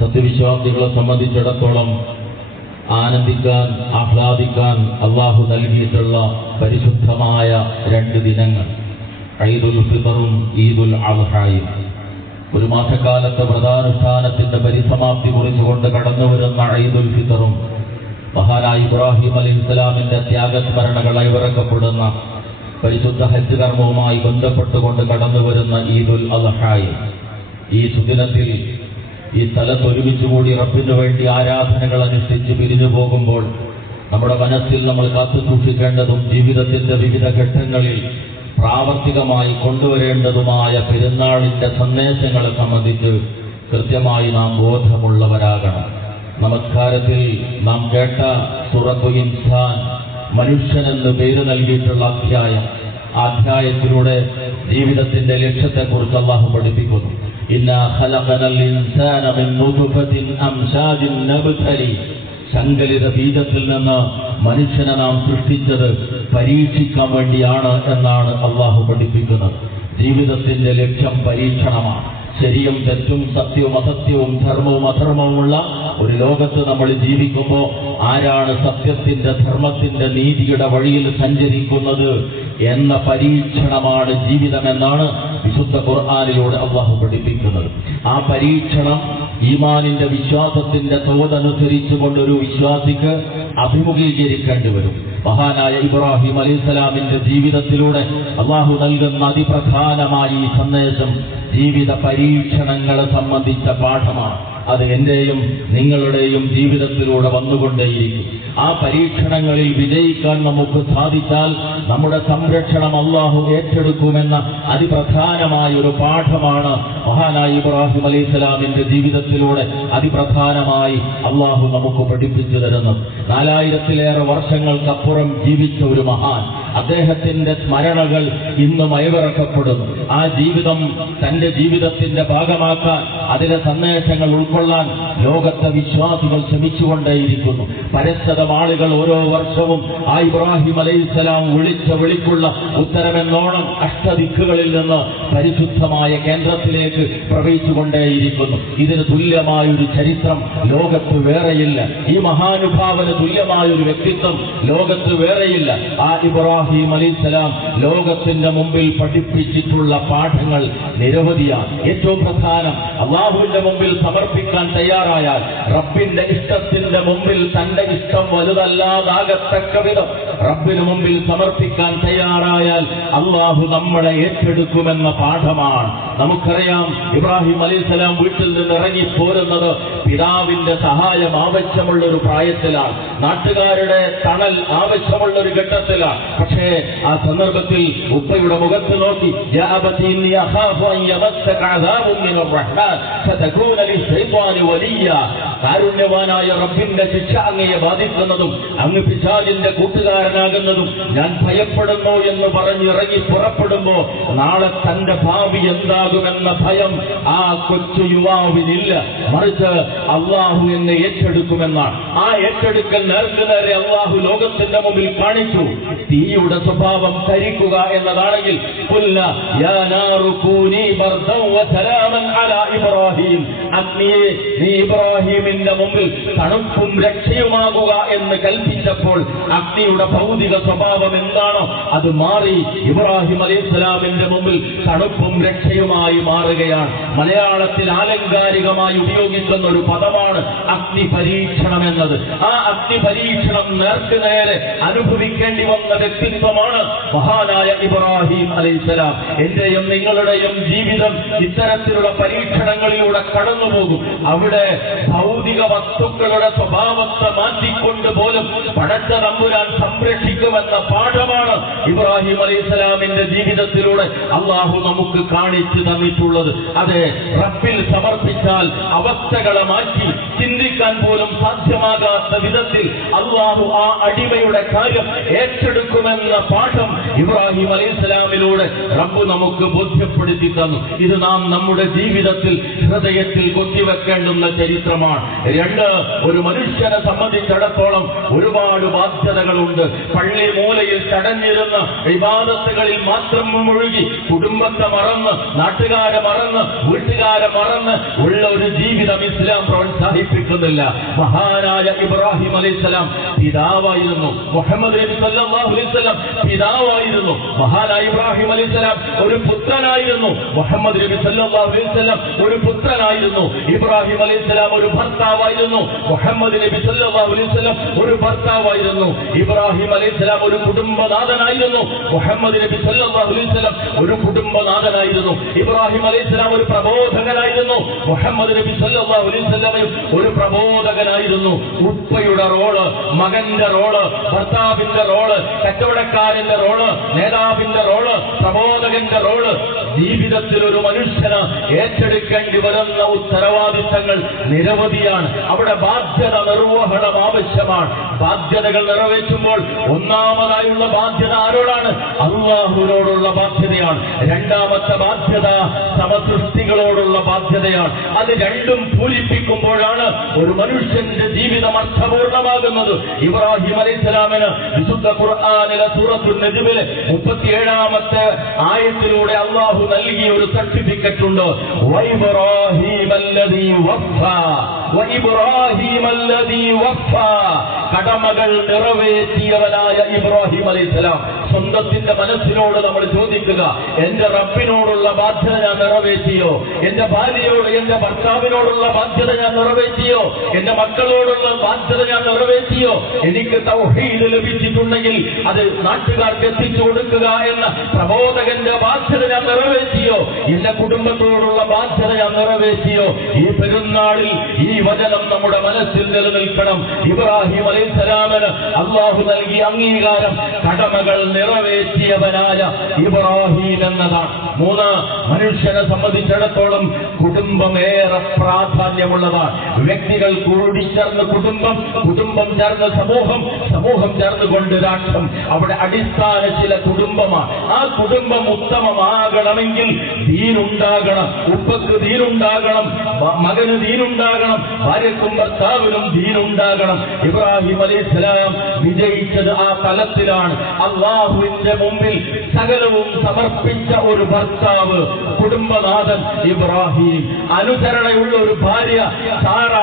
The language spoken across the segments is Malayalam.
സത്യവിശ്വാസികളെ സംബന്ധിച്ചിടത്തോളം ആനന്ദിക്കാൻ, ആഹ്ലാദിക്കാൻ അള്ളാഹു നൽകിയിട്ടുള്ള പരിശുദ്ധമായ 2 ദിനങ്ങൾ ഈദുൽ ഫിത്തറും ഈദുൽ അദ്ഹായും. ഒരു മാസക്കാലത്തെ വ്രതാനുഷ്ഠാനത്തിന്റെ പരിസമാപ്തി കുറിച്ചുകൊണ്ട് കടന്നുവരുന്ന ഈദുൽ ഫിത്തറും മഹാനായ ഇബ്രാഹിം അലൈഹിസ്സലാമിന്റെ ത്യാഗസ്മരണകൾ അയവിറക്കപ്പെടുന്ന പരിശുദ്ധ ഹജ്ജ് കർമ്മവുമായി ബന്ധപ്പെട്ടുകൊണ്ട് കടന്നുവരുന്ന ഈദുൽ അദ്ഹായും. ഈ സുദിനത്തിൽ ഈ സ്ഥലത്ത് ഒരുമിച്ചുകൂടി റബ്ബിനു വേണ്ടി ആരാധനകൾ അനുഷ്ഠിച്ച് പിരിഞ്ഞു പോകുമ്പോൾ നമ്മുടെ മനസ്സിൽ നമ്മൾ കാത്തു സൂക്ഷിക്കേണ്ടതും ജീവിതത്തിന്റെ വിവിധ ഘട്ടങ്ങളിൽ പ്രാവർത്തികമായി കൊണ്ടുവരേണ്ടതുമായ പെരുന്നാളിന്റെ സന്ദേശങ്ങളെ സംബന്ധിച്ച് കൃത്യമായി നാം ബോധമുള്ളവരാകണം. നമസ്കാരത്തിൽ നാം കേട്ട സൂറത്തുൽ ഇൻസാൻ, മനുഷ്യനെന്ന് പേര് നൽകിയിട്ടുള്ള അധ്യായത്തിലൂടെ ജീവിതത്തിന്റെ ലക്ഷ്യത്തെക്കുറിച്ച് അല്ലാഹു പഠിപ്പിക്കുന്നു. ഇന്നാ ഖലഖനൽ ഇൻസാന മിൻ നുത്ഫത്തിൻ അംശാജിൻ നബ്തലി. സങ്കലിത ബീജത്തിൽ നിന്ന് മനുഷ്യനെ നാം സൃഷ്ടിച്ചത് പരീക്ഷിക്കാൻ വേണ്ടിയാണ് എന്നാണ് അല്ലാഹു പഠിപ്പിക്കുന്നത്. ജീവിതത്തിന്റെ ലക്ഷ്യം പരീക്ഷണമാണ്. ശരിയും തെറ്റും, സത്യവും അസത്യവും, ധർമ്മവും അധർമ്മവുമുള്ള ഒരു ലോകത്ത് നമ്മൾ ജീവിക്കുമ്പോൾ ആരാണ് സത്യത്തിന്റെ, ധർമ്മത്തിന്റെ, നീതിയുടെ വഴിയിൽ സഞ്ചരിക്കുന്നത് എന്ന പരീക്ഷണമാണ് ജീവിതമെന്നാണ് വിശുദ്ധ ഖുർആനിലൂടെ അല്ലാഹു പഠിപ്പിക്കുന്നത്. ആ പരീക്ഷണം ഈമാനിന്റെ, വിശ്വാസത്തിന്റെ തോതനുസരിച്ചുകൊണ്ടൊരു വിശ്വാസിക്ക് അഭിമുഖീകരിക്കേണ്ടി വരും. മഹാനായ ഇബ്രാഹിം അലൈഹിസ്സലാമിന്റെ ജീവിതത്തിലൂടെ അല്ലാഹു നൽകുന്ന അതിപ്രധാനമായ ഈ സന്ദേശം ജീവിത പരീക്ഷണങ്ങളെ സംബന്ധിച്ച പാഠമാണ്. അത് എന്റെയും നിങ്ങളുടെയും ജീവിതത്തിലൂടെ വന്നുകൊണ്ടേയിരിക്കും. ആ പരീക്ഷണങ്ങളിൽ വിജയിക്കാൻ നമുക്ക് സാധിച്ചാൽ നമ്മുടെ സംരക്ഷണം അല്ലാഹു ഏറ്റെടുക്കുമെന്ന അതിപ്രധാനമായ ഒരു പാഠമാണ് മഹാനായ ഇബ്രാഹിം അലൈഹിസ്സലാമിന്റെ ജീവിതത്തിലൂടെ അതിപ്രധാനമായി അല്ലാഹു നമുക്ക് പഠിപ്പിച്ചു തരുന്നത്. 4000-ലേറെ വർഷങ്ങൾക്കപ്പുറം ജീവിച്ച ഒരു മഹാൻ, അദ്ദേഹത്തിന്റെ സ്മരണകൾ ഇന്നും അയവിറക്കപ്പെടുന്നു. ആ ജീവിതം തന്റെ ജീവിതത്തിന്റെ ഭാഗമാക്കാൻ, അതിലെ സന്ദേശങ്ങൾ ഉൾക്കൊള്ളാൻ ലോകത്തെ വിശ്വാസികൾ ശ്രമിച്ചുകൊണ്ടേയിരിക്കുന്നു. പരസ്പരം ആളുകൾ ഓരോ വർഷവും ആ ഇബ്രാഹിം അലൈഹിസ്സലാം വിളിച്ച വിളിക്കുള്ള ഉത്തരമെന്നോണം അഷ്ടദിക്കുകളിൽ നിന്ന് പരിശുദ്ധമായ കേന്ദ്രത്തിലേക്ക് പ്രവേശിച്ചുകൊണ്ടേയിരിക്കുന്നു. ഇതിന് തുല്യമായൊരു ചരിത്രം ലോകത്ത് വേറെയില്ല. ഈ മഹാനുഭാവന് തുല്യമായൊരു വ്യക്തിത്വം ലോകത്ത് വേറെയില്ല. ആ ഇബ്രാഹിം അലൈഹിസ്സലാം ലോകത്തിന്റെ മുമ്പിൽ പഠിപ്പിച്ചിട്ടുള്ള പാഠങ്ങൾ നിരവധിയാണ്. ഏറ്റവും പ്രധാനം, അല്ലാഹുവിന്റെ മുമ്പിൽ സമർപ്പിക്കാൻ തയ്യാറായാൽ, റബ്ബിന്റെ ഇഷ്ടത്തിന്റെ മുമ്പിൽ തന്റെ ഇഷ്ടം വലുതല്ലാതാകത്തക്ക വിധം റബ്ബിന് മുമ്പിൽ സമർപ്പിക്കാൻ തയ്യാറായാൽ അല്ലാഹു നമ്മളെ ഏറ്റെടുക്കുമെന്ന പാഠമാണ്. നമുക്കറിയാം, ഇബ്രാഹിം അലൈഹിസ്സലാം വീട്ടിൽ നിന്ന് ഇറങ്ങിപ്പോരുന്നത് പിതാവിന്റെ സഹായം ആവശ്യമുള്ള ഒരു പ്രായത്തിലാണ്, നാട്ടുകാരുടെ തണൽ ആവശ്യമുള്ള ഒരു ഘട്ടത്തിലാണ്. പക്ഷേ ആ സന്ദർഭത്തിൽ ഉപ്പയുടെ മുഖത്ത് നോക്കി, കാരുണ്യവാനായ റബ്ബിന്റെ ശിക്ഷ അങ്ങയെ ബാധിക്കുന്നതും അങ്ങ് പിശാചിന്റെ കൂട്ടുകാരനാകുന്നതും ഞാൻ ഭയപ്പെടുന്നു എന്ന് പറഞ്ഞിറങ്ങി പുറപ്പെടുമ്പോ നാളെ തന്റെ ഭാവി എന്താകുമെന്ന ഭയം ആ കൊച്ചു യുവാവിനില്ല. മറിച്ച് അള്ളാഹു എന്നെ ഏറ്റെടുക്കുമെന്നാണ്. ആ ഏറ്റെടുക്കൽ നേർക്കുനേരെ അള്ളാഹു ലോകത്തിന്റെ മുമ്പിൽ കാണിച്ചു. തീയുടെ സ്വഭാവം കരിക്കുക എന്നതാണെങ്കിൽ, അഗ്നിയെ നീ ഇബ്രാഹിമിന്റെ മുമ്പിൽ തണുപ്പും രക്ഷയുമാകുക എന്ന് കൽപ്പിച്ചപ്പോൾ അഗ്നിയുടെ ഭൗതിക സ്വഭാവം എന്താണോ അത് മാറി ഇബ്രാഹിം അലൈഹിസ്സലാമിന്റെ മുമ്പിൽ തണുപ്പും രക്ഷയുമായി മാറുകയാണ്. മലയാളത്തിൽ ആലങ്കാരികമായി ഉപയോഗിക്കുന്ന ഒരു പദമാണ് അഗ്നി പരീക്ഷണം എന്നത്. ആ അഗ്നി പരീക്ഷണം നേർക്കുനേരെ അനുഭവിക്കേണ്ടി വന്ന വ്യക്തിത്വമാണ് മഹാനായ ഇബ്രാഹിം അലൈഹിസ്സലാം. എന്റെയും നിങ്ങളുടെയും ജീവിതം ഇത്തരത്തിലുള്ള പരീക്ഷണങ്ങളിലൂടെ കടന്നുപോകും. അവിടെ ഭൗതിക വസ്തുക്കളുടെ സ്വഭാവത്തെ മാറ്റിക്കൊണ്ട് പോലും പടച്ച തമ്പുരാൻ സംരക്ഷിക്കുമെന്ന പാഠമാണ് ഇബ്രാഹിം അലൈഹിസ്സലാമിന്റെ ജീവിതത്തിലൂടെ അള്ളാഹു നമുക്ക് കാണിച്ചു തന്നിട്ടുള്ളത്. അതെ, റബ്ബിൽ സമർപ്പിച്ചാൽ അവസ്ഥകളെ മാറ്റി ചിന്തിക്കാൻ പോലും സാധ്യമാകാത്ത വിധത്തിൽ അള്ളാഹു ആ അടിമയുടെ കാര്യം ഏറ്റെടുക്കുമെന്ന പാഠം ഇബ്രാഹിം അലൈഹിസ്സലാമിലൂടെ റബ്ബ് നമുക്ക് ബോധ്യപ്പെടുത്തി തന്നു. ഇത് നാം നമ്മുടെ ജീവിതത്തിൽ ഹൃദയത്തിൽ കൊത്തിവെക്കേണ്ടുന്ന ചരിത്രമാണ്. രണ്ട്, ഒരു മനുഷ്യനെ സംബന്ധിച്ചിടത്തോളം ഒരുപാട് ബാധ്യതകളുണ്ട്. പള്ളി മൂലയിൽ തടഞ്ഞിരുന്ന ഇബാദത്തുകളിൽ മാത്രം മുഴുകി കുടുംബത്തെ മറന്ന്, നാട്ടുകാരെ മറന്ന്, വീട്ടുകാരെ മറന്ന് ഉള്ള ഒരു ജീവിതം ഇസ്ലാം പ്രോത്സാഹിപ്പിക്കുന്നില്ല. മഹാനായ ഇബ്രാഹിം അലൈഹിസ്സലാം പിതാവായിരുന്നു. മുഹമ്മദ് നബി സല്ലല്ലാഹു അലൈഹി വസല്ലം പിതാവായിരുന്നു. മഹാനായ ഇബ്രാഹിം അലൈഹിസ്സലാം ഒരു പുത്രനായിരുന്നു. മുഹമ്മദ് നബി സല്ലല്ലാഹു അലൈഹി വസല്ലം ഒരു പുത്രനായിരുന്നു. ഇബ്രാഹിം അലൈഹിസ്സലാം ഒരു ഭർത്താവായിരുന്നു. മുഹമ്മദ് നബി സല്ലല്ലാഹു അലൈഹി വസല്ലം ഒരു ഭർത്താവായിരുന്നു. ഇബ്രാഹിം അലൈഹിസ്സലാം ഒരു കുടുംബനാഥനായിരുന്നു. മുഹമ്മദ് നബി സല്ലല്ലാഹു അലൈഹി വസല്ലം ഒരു കുടുംബനാഥനായിരുന്നു. ഇബ്രാഹിം അലൈഹിസ്സലാം ഒരു പ്രബോധകനായിരുന്നു. മുഹമ്മദ് നബി സല്ലല്ലാഹു അലൈഹി വസല്ലം ഒരു പ്രബോധകനായിരുന്നു. ഉപ്പയുടെ റോള്, മകന്റെ റോള്, ഭർത്താവിന്റെ റോള്, കച്ചവടക്കാരന്റെ റോള്, നേതാവിന്റെ റോള്, പ്രബോധകന്റെ റോള്, ജീവിതത്തിൽ ഒരു മനുഷ്യന് ഏറ്റെടുക്കേണ്ടി വരുന്ന ഉത്തരവാദിത്തങ്ങൾ നിരവധിയാണ്. അവിടെ ബാധ്യത നിർവഹണം ആവശ്യമാണ്. ബാധ്യതകൾ നിറവേറ്റുമ്പോൾ ഒന്നാമതായുള്ള ബാധ്യത ആരോടാണ്? അല്ലാഹുവിനോടുള്ള ബാധ്യതയാണ്. രണ്ടാമത്തെ ബാധ്യത സമസൃഷ്ടികളോടുള്ള ബാധ്യതയാണ്. അത് രണ്ടും പൂരിപ്പിക്കുമ്പോഴാണ് ഒരു മനുഷ്യന്റെ ജീവിതം അർത്ഥപൂർണമാകുന്നത്. ഇബ്രാഹിം അലൈഹിസ്സലാമിന് വിശുദ്ധ ഖുർആനിലെ സൂറത്തുൻ നജ്മിലെ 37-ാമത്തെ ആയത്തിലൂടെ അല്ലാഹു നൽകിയ ഒരു സർട്ടിഫിക്കറ്റ് ഉണ്ട്. കടമകൾ നിറവേറ്റിയവനായ ഇബ്രാഹിം അലൈഹിസ്സലാം. സ്വന്തത്തിന്റെ മനസ്സിനോട് നമ്മൾ ചോദിക്കുക, എന്റെ റബ്ബിനോടുള്ള ബാധ്യത ഞാൻ നിറവേറ്റിയോ? എന്റെ ഭാര്യയോട്, എന്റെ ഭർത്താവിനോടുള്ള ബാധ്യത ഞാൻ നിറവേറ്റിയോ? എന്റെ മക്കളോടുള്ള ബാധ്യത ഞാൻ നിറവേറ്റിയോ? എനിക്ക് തൗഹീദ് ലഭിച്ചിട്ടുണ്ടെങ്കിൽ അത് നാട്ടുകാർക്ക് എത്തിച്ചു കൊടുക്കുക എന്ന പ്രബോധകന്റെ ബാധ്യത ഞാൻ നിറവേറ്റിയോ? എന്റെ കുടുംബത്തോടുള്ള ബാധ്യത ഞാൻ നിറവേറ്റിയോ? ഈ പെരുന്നാളിൽ ഈ വചനം നമ്മുടെ മനസ്സിൽ നിലനിൽക്കണം. ഇബ്രാഹിം അലൈഹിസ്സലാമിന് അല്ലാഹു നൽകിയ അംഗീകാരം കടമകൾ നിറവേറ്റിയവനായ ഇബ്രാഹിം എന്നതാണ്. മൂന്ന്, മനുഷ്യനെ സംബന്ധിച്ചിടത്തോളം കുടുംബം ഏറെ പ്രാധാന്യമുള്ളതാണ്. വ്യക്തികൾ കൂടിച്ചേർന്ന് കുടുംബം, കുടുംബം ചേർന്ന് സമൂഹം, സമൂഹം ചേർന്നുകൊണ്ട് രാഷ്ട്രം. അവിടെ അടിസ്ഥാന ചില കുടുംബമാണ്. ആ കുടുംബം ഉത്തമമാകണമെങ്കിൽ ദീനുണ്ടാകണം. ഉപ്പക്ക് ദീനുണ്ടാകണം, മകന് ദീനുണ്ടാകണം, ഭാര്യക്കും ഭർത്താവിനും ദീനുണ്ടാകണം. ഇബ്രാഹിം അലൈഹിസ്സലാം വിജയിച്ചത് ആ തലത്തിലാണ്. അള്ളാഹുവിന്റെ മുമ്പിൽ സകലവും സമർപ്പിച്ച ഒരു ഭർത്താവ്, കുടുംബനാഥൻ ഇബ്രാഹിം. അനുസരണയുള്ള ഒരു ഭാര്യ സാറ,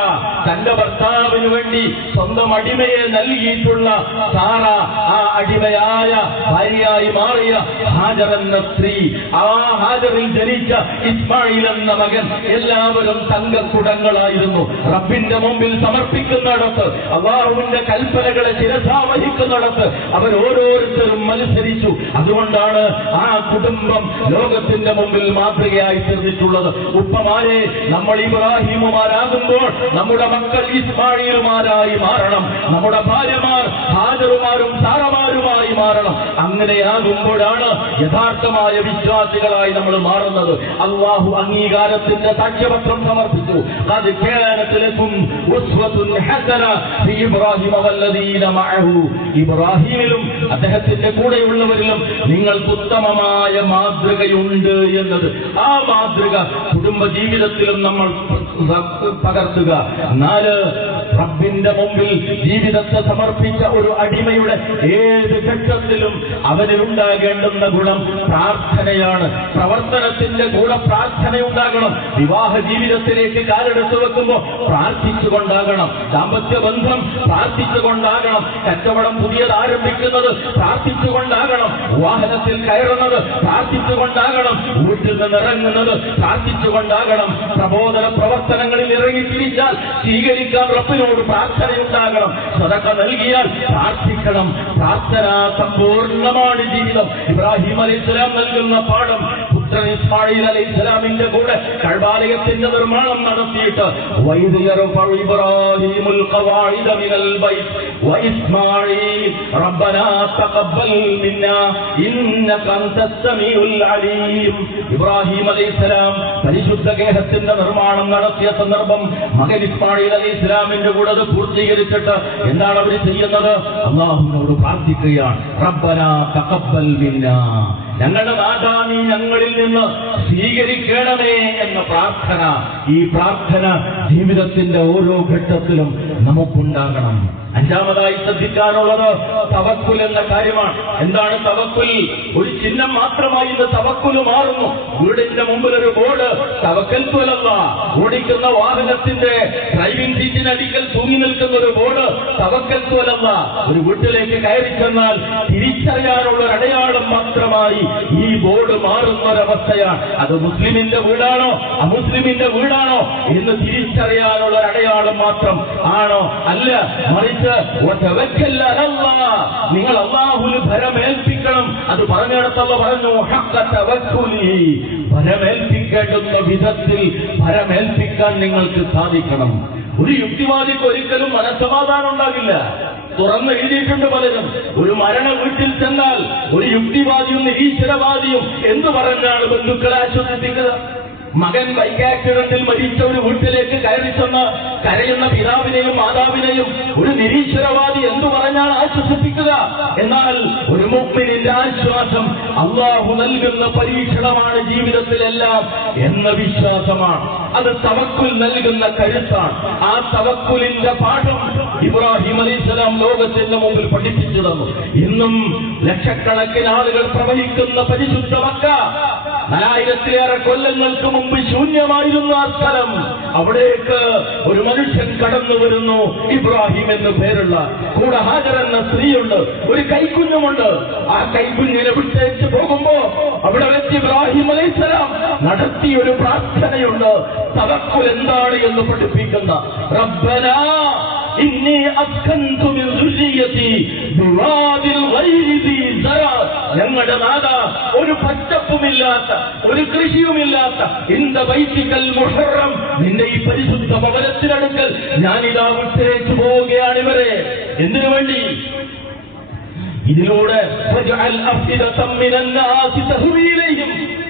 തന്റെ ഭർത്താവിന് വേണ്ടി സ്വന്തം അടിമയെ നൽകിയിട്ടുള്ള സാറ, ആ അടിമയായ ഭാര്യയായി മാറിയ ഹാജർ എന്ന സ്ത്രീ, ആ ഹാജറിൽ ജനിച്ച ഇസ്മായിൽ എന്ന മകൻ, എല്ലാവരും തങ്കക്കുടങ്ങളായിരുന്നു. റബ്ബിന്റെ മുമ്പിൽ സമർപ്പിക്കുന്നിടത്ത്, അല്ലാഹുവിന്റെ കൽപ്പനകളെ ശിരസാവഹിക്കുന്നിടത്ത് അവർ ഓരോരുത്തരും മത്സരിച്ചു. അതുകൊണ്ടാണ് ആ കുടുംബം ലോകത്തിന്റെ മുമ്പിൽ മാതൃകയായി തീർന്നിട്ടുള്ളത്. ഉപ്പമാരെ, നമ്മൾ ഇബ്രാഹിമുമാരാകുമ്പോൾ നമ്മുടെ മക്കൾ ഇസ്മായിലുമാരായി മാറണം. നമ്മുടെ ഭാര്യമാർ ഹാജറുമാരും സാറമാരുമായി മാറണം. അങ്ങനെയാകുമ്പോഴാണ് യഥാർത്ഥമായ വിശ്വാസികളായി നമ്മൾ മാറുന്നത്. അല്ലാഹു അംഗീകാരത്തിന്റെ സാക്ഷ്യപത്രം സമർപ്പിച്ചു. ഖദ് കാനത് ലകും ഉസ്വത്തുൻ ഹസന ഫീ ഇബ്രാഹിമ വല്ലദീന മഅഹു. ഇബ്രാഹിമിലും അദ്ദേഹത്തിന്റെ കൂടെയുള്ളവരിലും നിങ്ങൾക്ക് ഉത്തമമായ മാതൃകയുണ്ട് എന്നത്. ആ മാതൃക കുടുംബ ജീവിതത്തിലും നമ്മൾ പകർത്തുക. 4, റബ്ബിന്റെ മുമ്പിൽ ജീവിതത്തെ സമർപ്പിച്ച ഒരു അടിമയുടെ ഏത് ഘട്ടത്തിലും അവനിലുണ്ടാകേണ്ടുന്ന ഗുണം പ്രാർത്ഥനയാണ്. പ്രവർത്തനത്തിന്റെ കൂടെ പ്രാർത്ഥനയുണ്ടാകണം. വിവാഹ ജീവിതത്തിലേക്ക് കാലെടുത്തു വെക്കുമ്പോൾ പ്രാർത്ഥിച്ചുകൊണ്ടാകണം. ദാമ്പത്യ ബന്ധം പ്രാർത്ഥിച്ചുകൊണ്ടാകണം. കച്ചവടം പുതിയത് ആരംഭിക്കുന്നത് പ്രാർത്ഥിച്ചുകൊണ്ടാകണം. വാഹനത്തിൽ കയറുന്നത് പ്രാർത്ഥിച്ചുകൊണ്ടാകണം. വീട്ടിൽ നിന്ന് ഇറങ്ങുന്നത് പ്രാർത്ഥിച്ചുകൊണ്ടാകണം. പ്രബോധന പ്രവർത്തനങ്ങളിൽ ഇറങ്ങിത്തിരിച്ചാൽ സ്വീകരിക്കാൻ റബ്ബിനോട് പ്രാർത്ഥനയുണ്ടാകണം. സദഖ നൽകിയാൽ പ്രാർത്ഥിക്കണം. പ്രാർത്ഥന സമ്പൂർണ്ണമാണ് ജീവിതം. ഇബ്രാഹിം അലൈഹിസ്സലാം നൽകുന്ന പാഠം പുത്രൻ ഇസ്മായിൽ അലൈഹിസ്സലാമിന്റെ കൂടെ കഅബാലയത്തിന്റെ നിർമ്മാണം നടത്തിയിട്ട് വൈദ് യർഫഉ ഇബ്രാഹീമുൽ ഖവാഇദ മിനൽ ബൈത്ത് വഇസ്മാഈൽ റബ്ബനാ തഖബ്ബൽ മിന്നാ ഇന്നക അൻതസ് സമീഉൽ അലീം. ഇബ്രാഹിം അലൈഹിസ്സലാം പരിശുദ്ധ ഗേഹത്തിന്റെ നിർമ്മാണം നടത്തിയ സന്ദർഭം മകൻ ഇസ്മായിൽ അലൈഹിസ്സലാമിന്റെ കൂടെ അത് പൂർത്തീകരിച്ചിട്ട് എന്താണ് അവർ ചെയ്യുന്നത്? അല്ലാഹുവിനോട് പ്രാർത്ഥിക്കുകയാണ്, റബ്ബനാ തഖബ്ബൽ മിന്നാ, ഞങ്ങളുടെ നാഥാ നീ ഞങ്ങളിൽ നിന്ന് സ്വീകരിക്കണമേ എന്ന പ്രാർത്ഥന. ഈ പ്രാർത്ഥന ജീവിതത്തിന്റെ ഓരോ ഘട്ടത്തിലും നമുക്കുണ്ടാകണം. അഞ്ചാമതായി ശ്രദ്ധിക്കാനുള്ളത് തവക്കുൽ എന്ന കാര്യമാണ്. എന്താണ് തവക്കുൽ? ഒരു ചിഹ്നം മാത്രമായി ഇന്ന് തവക്കുൽ മാറുന്നു. വീടിന്റെ മുമ്പിൽ ഒരു ബോർഡ് തവക്കൽതു അലല്ലാഹ്, ഓടിക്കുന്ന വാഹനത്തിന്റെ ഡ്രൈവിംഗ് സീറ്റിനടിക്കൽ തൂങ്ങി നിൽക്കുന്ന ഒരു ബോർഡ് തവക്കൽതു അലല്ലാഹ്. ഒരു വീട്ടിലേക്ക് കയറി ചെന്നാൽ തിരിച്ചറിയാനുള്ള ഒരു അടയാളം മാത്രമായി ഈ ബോർഡ് മാറുന്ന ഒരവസ്ഥയാണ്. അത് മുസ്ലിമിന്റെ വീടാണോ അമുസ്ലിമിന്റെ വീടാണോ എന്ന് തിരിച്ചറിയാനുള്ള ഒരു അടയാളം മാത്രം ആണോ? അല്ല, മറിച്ച് നിങ്ങൾ അല്ലാഹുവിൽ ഭരമേൽപ്പിക്കണം. അത് പറഞ്ഞിടത്തുള്ള പറഞ്ഞു ഹഖ്ഖ തവക്കുലി, ഭരമേൽപ്പിക്കേണ്ടുന്ന വിധത്തിൽ ഭരമേൽപ്പിക്കാൻ നിങ്ങൾക്ക് സാധിക്കണം. ഒരു യുക്തിവാദിക്ക് ഒരിക്കലും മനസ്സമാധാനം ഉണ്ടാകില്ല. തുറന്ന് എഴുതിയിട്ടുണ്ട് പലരും. ഒരു മരണ വീട്ടിൽ ചെന്നാൽ ഒരു യുക്തിവാദിയും നിരീശ്വരവാദിയും എന്തു പറഞ്ഞാണ് ബന്ധുക്കളെ ആശ്വസിപ്പിക്കുക? മകൻ ബൈക്ക് ആക്സിഡന്റിൽ മരിച്ച ഒരു വീട്ടിലേക്ക് കയറി ചെന്ന് കരയുന്ന പിതാവിനെയും മാതാവിനെയും ഒരു നിരീശ്വരവാദി എന്തു പറഞ്ഞാണ് ആശ്വസിപ്പിക്കുക? എന്നാൽ ഒരു മുഅ്മിനിന്റെ ആശ്വാസം അല്ലാഹു നൽകുന്ന പരീക്ഷണമാണ് ജീവിതത്തിലെല്ലാം എന്ന വിശ്വാസമാണ്. അത് തവക്കുൽ നൽകുന്ന കരുത്താണ്. ആ തവക്കുലിന്റെ പാഠം ഇബ്രാഹിം അലൈഹിസ്സലാം ലോകത്തിന്റെ മുമ്പിൽ പഠിപ്പിച്ചു തന്നു. ഇന്നും ലക്ഷക്കണക്കിന് ആളുകൾ പ്രവഹിക്കുന്ന പരിശുദ്ധ മക്ക 4000-ലേറെ കൊല്ലങ്ങൾക്ക് മുമ്പ് ശൂന്യമായിരുന്ന ആ സ്ഥലം, അവിടേക്ക് ഒരു മനുഷ്യൻ കടന്നു വരുന്നു. ഇബ്രാഹിം എന്ന് പേരുള്ള, കൂടെ ഹാജർ എന്ന സ്ത്രീയുണ്ട്, ഒരു കൈക്കുഞ്ഞുമുണ്ട്. ആ കൈക്കുഞ്ഞിനെ വിട്ടേച്ച് പോകുമ്പോ അവിടെ വെച്ച് ഇബ്രാഹിം അലൈഹിസ്സലാം നടത്തിയ ഒരു പ്രാർത്ഥനയുണ്ട്. തവക്കുൽ എന്താണ് എന്ന് പഠിപ്പിക്കുന്ന റബ്ബനാ ഇന്നി അസ്കൻതു മിൻ ദുർരിയതി ബിവാദിൽ ഗൈരി ദി സറ, ഞങ്ങളുടെ നാഥ ഒരു പച്ചപ്പുമില്ലാത്ത ഒരു കൃഷിയുമില്ലാത്ത ഇന്ദ ബൈതികൽ മുഹറം, നിന്റെ ഈ പരിശുദ്ധ ഭവനത്തിനടുക്കൽ ഞാനിതാ വിട്ടേച്ചു പോവുകയാണ് ഇവരെ. എന്തിനു വേണ്ടി? ഇതിലൂടെ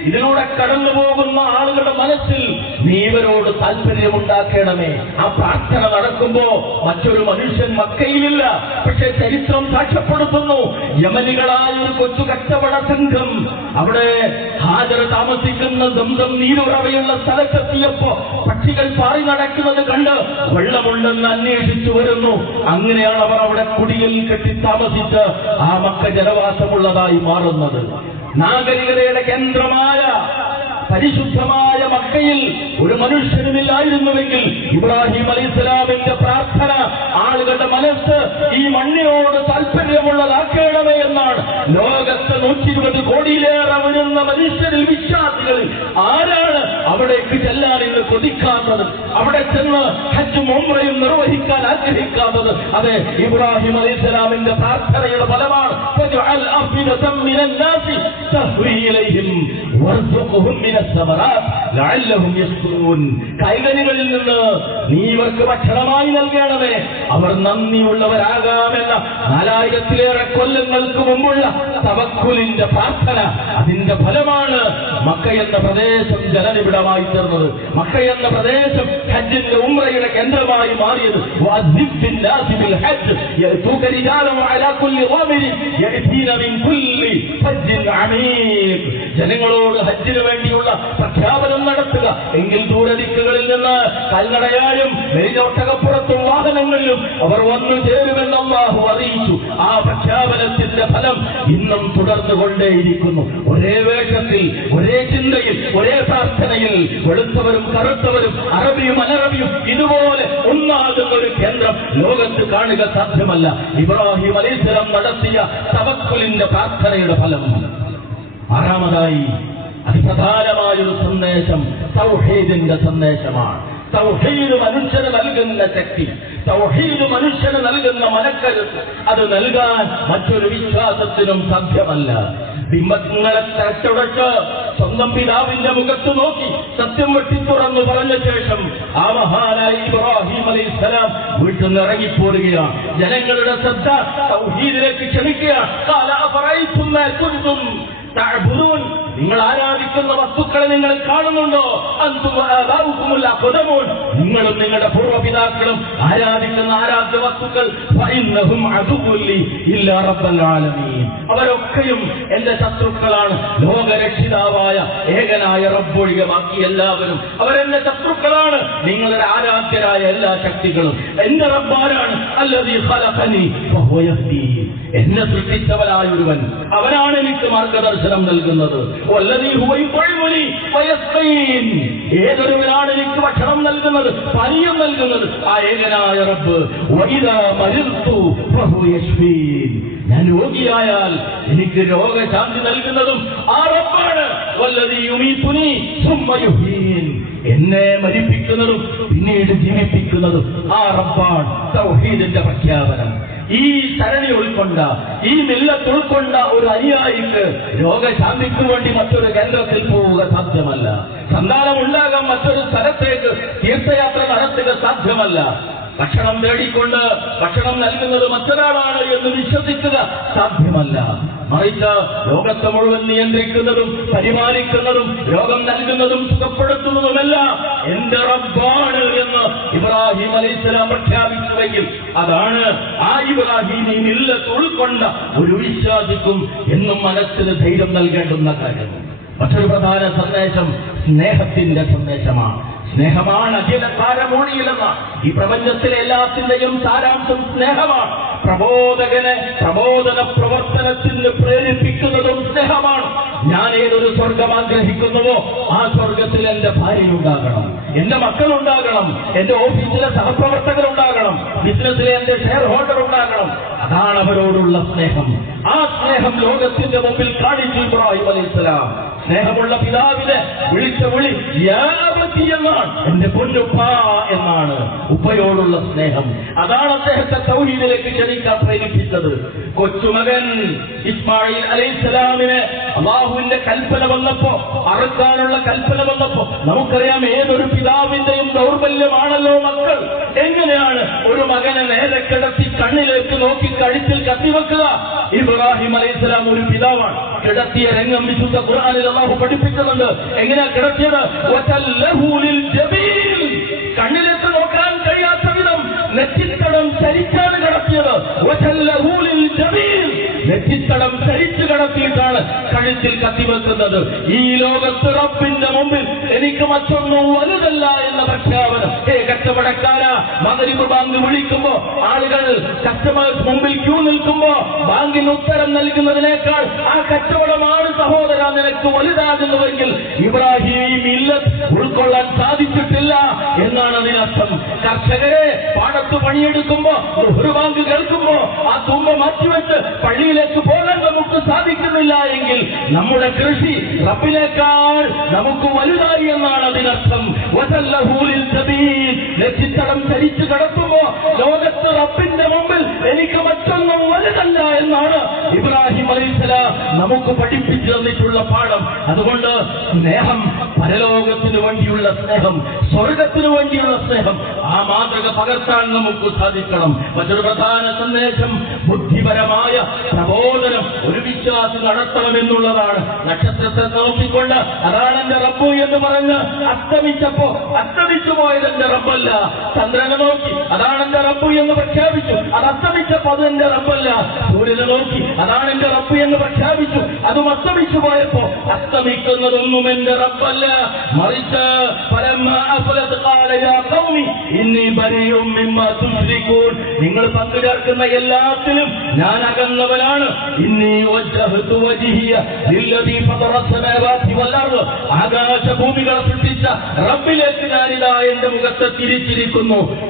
ഇതിലൂടെ കടന്നു പോകുന്ന ആളുകളുടെ മനസ്സിൽ നീ ഇവരോട് താല്പര്യമുണ്ടാക്കണമേ. ആ പ്രാർത്ഥന നടക്കുമ്പോ മറ്റൊരു മനുഷ്യൻ മക്കയിലില്ല. പക്ഷെ ചരിത്രം സാക്ഷ്യപ്പെടുത്തുന്നു, യമനികളായ ഒരു കൊച്ചു കച്ചവട സംഘം അവിടെ ഹാജർ താമസിക്കുന്ന ദംദം നീരുറവയുള്ള സ്ഥലത്തെത്തിയപ്പോ പക്ഷികൾ പാറി നടക്കുന്നത് കണ്ട് വെള്ളമുണ്ടെന്ന് അന്വേഷിച്ചു വരുന്നു. അങ്ങനെയാണ് അവർ അവിടെ കുടിയിൽ കെട്ടി താമസിച്ച് ആ മക്ക ജനവാസമുള്ളതായി മാറുന്നത്. നാഗരികതയുടെ കേന്ദ്രമായ പരിശുദ്ധമായ മക്കയിൽ ഒരു മനുഷ്യനുമില്ലായിരുന്നുവെങ്കിൽ ഇബ്രാഹിം അലൈഹിസ്സലാമിന്റെ പ്രാർത്ഥന ആളുകളുടെ മനസ്സ് ഈ മണ്ണിനോട് താല്പര്യമുള്ളതാക്കണമേ എന്നാണ്. ലോകത്ത് 120 കോടിയിലേറെ വരുന്ന മനുഷ്യരിൽ വിശ്വാസികളിൽ ആരാണ് അവിടേക്ക് ചെല്ലാൻ ഇന്ന് കൊതിക്കാത്തത്? അവിടെ ചെന്ന് ഹജ്ജും ഉംറയും നിർവഹിക്കാൻ ആഗ്രഹിക്കാത്തത്? അതെ, ഇബ്രാഹിം അലൈഹിസ്സലാമിന്റെ പ്രാർത്ഥനയുടെ ഫലമാണ്. കൈകനികളിൽ നിന്ന് നീ ഇവർക്ക് ഭക്ഷണമായി നൽകണമേ, അവർ നന്ദിയുള്ളവരാകാമെന്ന 4000-ലേറെ കൊല്ലങ്ങൾക്ക് മുമ്പുള്ള തവക്കുലിന്റെ പ്രാർത്ഥന. അതിന്റെ ഫലമാണ് മക്ക എന്ന പ്രദേശം ജനനിബിഡമായി തീർന്നത്. മക്ക എന്ന പ്രദേശം ഹജ്ജിന്റെ ഉംറയുടെ കേന്ദ്രമായി മാറിയത്. ജനങ്ങളോട് ഹജ്ജിന് വേണ്ടിയുള്ള പ്രഖ്യാപനം നടത്തുക. എങ്കിൽ ദൂരദിക്കുകളിൽ നിന്ന് കാൽനടയായും മെലിഞ്ഞൊട്ടകപ്പുറത്തും വാഹനങ്ങളിലും അവർ വന്നു ചേരുമെന്ന് അല്ലാഹു അറിയിച്ചു. ആ പ്രഖ്യാപനത്തിന്റെ ഫലം ഇന്നും തുടർന്നുകൊണ്ടേയിരിക്കുന്നു. ഒരേ വേഷത്തിൽ, ഒരേ ചിന്തയിൽ, ഒരേ പ്രാർത്ഥനയിൽ വെളുത്തവരും കറുത്തവരും അറബിയും അനറബിയും ഇതുപോലെ ഒന്നാകുന്ന ഒരു കേന്ദ്രം ലോകത്ത് കാണുക സാധ്യമല്ല. ഇബ്രാഹിം അലൈഹിസ്സലാം നടത്തിയ തവക്കുലിന്റെ പ്രാർത്ഥനയുടെ ഫലം. ആറാമതായി അതിപ്രധാനമായൊരു സന്ദേശം തൗഹീദിന്റെ സന്ദേശമാണ്. തൗഹീദ് മനുഷ്യന് നൽകുന്ന ശക്തി, തൗഹീദ് മനുഷ്യന് നൽകുന്ന മനക്കരുത്ത്, അത് നൽകാൻ മറ്റൊരു വിശ്വാസത്തിനും സാധ്യമല്ല. ബിംബങ്ങളെ തച്ചുടച്ച് സ്വന്തം പിതാവിന്റെ മുഖത്ത് നോക്കി സത്യം വെട്ടിത്തുറന്ന് പറഞ്ഞ ശേഷം ആ മഹാനായ ഇബ്രാഹിം അലൈഹിസ്സലാം വീട്ടിൽ നിന്ന് ഇറങ്ങിപ്പോരുകയാണ്. ജനങ്ങളുടെ ശ്രദ്ധ തൗഹീദിലേക്ക് ക്ഷണിക്കുകയാണ്. നിങ്ങൾ ആരാധിക്കുന്ന വസ്തുക്കളെ നിങ്ങൾ കാണുന്നുണ്ടോ? നിങ്ങളും നിങ്ങളുടെ പൂർവ്വപിതാക്കളും ആരാധിക്കുന്ന ആരാധ്യ വസ്തുക്കൾ അവരൊക്കെയും എന്റെ ശത്രുക്കളാണ്. ലോകരക്ഷിതാവായ ഏകനായ റബ്ബൊഴികെ ബാക്കി എല്ലാവരും അവരെന്റെ ശത്രുക്കളാണ്. നിങ്ങളുടെ ആരാധ്യരായ എല്ലാ ശക്തികളും എന്റെ റബ്ബാരാണ്. അല്ലദീ ഖലഖനി ഫഹുവ യഹ്ദീൻ. എന്നെ സൃഷ്ടിച്ചവനായ ഒരുവൻ, അവനാണ് എനിക്ക് മാർഗദർശനം നൽകുന്നത്. വല്ലദീ ഹുവ യുത്ഇമുനി വയസ്ഖീൻ. ഏതൊരുവനാണ് എനിക്ക് ഭക്ഷണം നൽകുന്നത്, പാനീയം നൽകുന്നത്? ആ ഏകനായ റബ്ബ്. വഇദാ മരിദ്തു ഫഹുവ യശ്ഫീൻ. ഞാൻ രോഗിയായാൽ എനിക്ക് രോഗശാന്തി നൽകുന്നതും ആ റബ്ബാണ്. വല്ലദീ യുമീതുനി സുമ്മ യുഹീൻ. എന്നെ മരിപ്പിക്കുന്നതും പിന്നീട് ജീവിപ്പിക്കുന്നതും ആ റബ്ബാണ്. തൗഹീദിന്റെ പ്രഖ്യാപനം. ഈ സരണി ഉൾക്കൊണ്ട, ഈ മില്ലത്ത് ഉൾക്കൊണ്ട ഒരു അനുയായിക്ക് രോഗശാന്തിക്ക് വേണ്ടി മറ്റൊരു കേന്ദ്രത്തിൽ പോവുക സാധ്യമല്ല. സന്താനം ഉണ്ടാകാൻ മറ്റൊരു സ്ഥലത്തേക്ക് തീർത്ഥയാത്ര നടത്തുക സാധ്യമല്ല. ഭക്ഷണം തേടിക്കൊണ്ട് ഭക്ഷണം നൽകുന്നത് മറ്റൊരാളാണ് എന്ന് വിശ്വസിക്കുക സാധ്യമല്ല. മറിച്ച് ലോകത്തെ മുഴുവൻ നിയന്ത്രിക്കുന്നതും പരിപാലിക്കുന്നതും രോഗം നൽകുന്നതും സുഖപ്പെടുത്തുന്നതുമെല്ലാം എന്റെ റബ്ബാണ് എന്ന് ഇബ്രാഹിം അലൈഹിസ്സലാം പ്രഖ്യാപിച്ചുവെങ്കിൽ അതാണ് ആ ഇബ്രാഹിമി മില്ലത്ത് ഉൾക്കൊണ്ട ഒരു വിശ്വാസിക്കും എന്നും മനസ്സിന് ധൈര്യം നൽകേണ്ടുന്ന കാര്യം. മറ്റൊരു പ്രധാന സന്ദേശം സ്നേഹത്തിന്റെ സന്ദേശമാണ്. സ്നേഹമാണ് അഖില സാരമൂഴിയിലെന്ന ഈ പ്രപഞ്ചത്തിലെ എല്ലാത്തിന്റെയും സാരാംശം സ്നേഹമാണ്. പ്രബോധകനെ പ്രബോധന പ്രവർത്തനത്തിന് പ്രേരിപ്പിക്കുന്നതും സ്നേഹമാണ്. ഞാൻ ഏതൊരു സ്വർഗം ആഗ്രഹിക്കുന്നുവോ ആ സ്വർഗത്തിൽ എന്റെ ഭാര്യയുണ്ടാകണം, എന്റെ മക്കളുണ്ടാകണം, എന്റെ ഓഫീസിലെ സഹപ്രവർത്തകരുണ്ടാകണം, ബിസിനസ്സിലെ എന്റെ ഷെയർ ഹോൾഡർ ഉണ്ടാകണം. അതാണ് അവരോടുള്ള സ്നേഹം. ആ സ്നേഹം ലോകത്തിന്റെ മുമ്പിൽ കാണിച്ചു ഇബ്രാഹിം അലൈഹിസ്സലാം. സ്നേഹമുള്ള പിതാവിനെ വിളിച്ച വിളി യാബത്തി എന്നാണ്, എന്റെ പൊന്നുപ്പ എന്നാണ്. ഉപ്പയോടുള്ള സ്നേഹം അതാണ് അദ്ദേഹത്തെ തൗഹീദിലേക്ക് ക്ഷണിക്കാൻ പ്രേരിപ്പിച്ചത്. കൊച്ചുമകൻ ഇസ്മായിൽ അലൈഹിസ്സലാമിനെ അല്ലാഹുവിന്റെ കൽപ്പന വന്നപ്പോ, അറുക്കാനുള്ള കൽപ്പന വന്നപ്പോ, നമുക്കറിയാം ഏതൊരു പിതാവിന്റെയും ദൗർബല്യമാണല്ലോ മക്കൾ. എങ്ങനെയാണ് ഒരു മകനെ നേരെ കിടത്തി കണ്ണിലേക്ക് നോക്കി കഴുത്തിൽ കത്തിവെക്കുക? ഇബ്രാഹിം അലൈഹിസ്സലാം ഒരു പിതാവാണ്. കിടത്തിയ രംഗം വിശുദ്ധ ഖുർആനിൽ അല്ലാഹു പഠിപ്പിക്കുന്നുണ്ട്. എങ്ങനെയാ കിടത്തിയത്? വതല്ലഹു ലിൽ ജബീൽ. കണ്ണിലേക്ക് നോക്കാൻ കഴിയാത്ത വിധം നെറ്റിത്തടം ചരിച്ചാണ് കിടത്തിയത്. വതല്ലഹു ലിൽ ജബീൽ. നെറ്റിത്തടം ചരിച്ചു കിടത്തിയിട്ടാണ് കഴുത്തിൽ കത്തിവെക്കുന്നത്. ഈ ലോകത്ത് റബ്ബിന്റെ മുമ്പിൽ എനിക്ക് മറ്റൊന്നും വലുതല്ല എന്ന പ്രഖ്യാപനം. കച്ചവടക്കാര മഗ്രിബ് ബാങ്ക് വിളിക്കുമ്പോ ആളുകൾ കസ്റ്റമേഴ്സ് മുമ്പിൽ ക്യൂ നിൽക്കുമ്പോ ബാങ്കിന് ഉത്തരം നൽകുന്നതിനേക്കാൾ ആ കച്ചവടമാണ് സഹോദര നിനക്ക് വലുതാകുന്നുവെങ്കിൽ ഇബ്രാഹിം മില്ലത്ത് ഉൾക്കൊള്ളാൻ സാധിച്ചിട്ടില്ല എന്നാണ് അതിനർത്ഥം. കർഷകരെ പാടത്ത് പണിയെടുക്കുമ്പോ ഒരു ബാങ്ക് കേൾക്കുമ്പോ ആ തുമ്പ മാറ്റിവെച്ച് പള്ളിയിലേക്ക് പോകാൻ നമുക്ക് സാധിക്കുന്നില്ല എങ്കിൽ നമ്മുടെ കൃഷി റബ്ബിനേക്കാൾ നമുക്ക് വലുതായി എന്നാണ് അതിനർത്ഥം. നെറ്റിത്തടം ചരിച്ചു കിടത്തുമ്പോ ലോകത്ത് റബ്ബിന്റെ മുമ്പിൽ എനിക്ക് മറ്റൊന്നും വലുതല്ല എന്നാണ് ഇബ്രാഹിം അലൈഹിസ്സലാം നമുക്ക് പഠിപ്പിച്ചു തന്നിട്ടുള്ള പാഠം. അതുകൊണ്ട് സ്നേഹം, പരലോകത്തിന് വേണ്ടിയുള്ള സ്നേഹം, സ്വർഗത്തിന് വേണ്ടിയുള്ള സ്നേഹം, ആ മാതൃക പകർത്താൻ നമുക്ക് സാധിക്കണം. മറ്റൊരു പ്രധാന സന്ദേശം ബുദ്ധിപരമായ പ്രബോധനം ഒരു വിശ്വാസി നടത്തണമെന്നുള്ളതാണ്. നക്ഷത്രത്തെ നോക്കിക്കൊണ്ട് അതാണ് എന്റെ റബ്ബ് എന്ന് പറഞ്ഞ് അസ്തമിച്ചപ്പോ അസ്തമിച്ചു പോയത് എന്റെ റബ്ബല്ല. ചന്ദ്രനെ നോക്കി അതാണ് എന്റെ റബ്ബ് എന്ന് പ്രഖ്യാപിച്ചു, അത് അസ്തമിച്ചപ്പോ അത് എന്റെ റബ്ബല്ല. സൂര്യനെ നോക്കി അതാണ് എന്റെ റബ്ബ് എന്ന് പ്രഖ്യാപിച്ചു, അതും അസ്തമിച്ചു പോയപ്പോ അസ്തമിക്കുന്നതൊന്നും എന്റെ റബ്ബല്ല. മറിച്ച് നിങ്ങൾ പങ്കുചേർക്കുന്ന എല്ലാത്തിലും ഞാൻ അകന്നവനാണ്. ആകാശഭൂമികളെ സൃഷ്ടിച്ച റബ്ബിലേക്ക് ഞാനിതാ എന്റെ മുഖത്ത് തിരിച്ചിരിക്കുന്നു.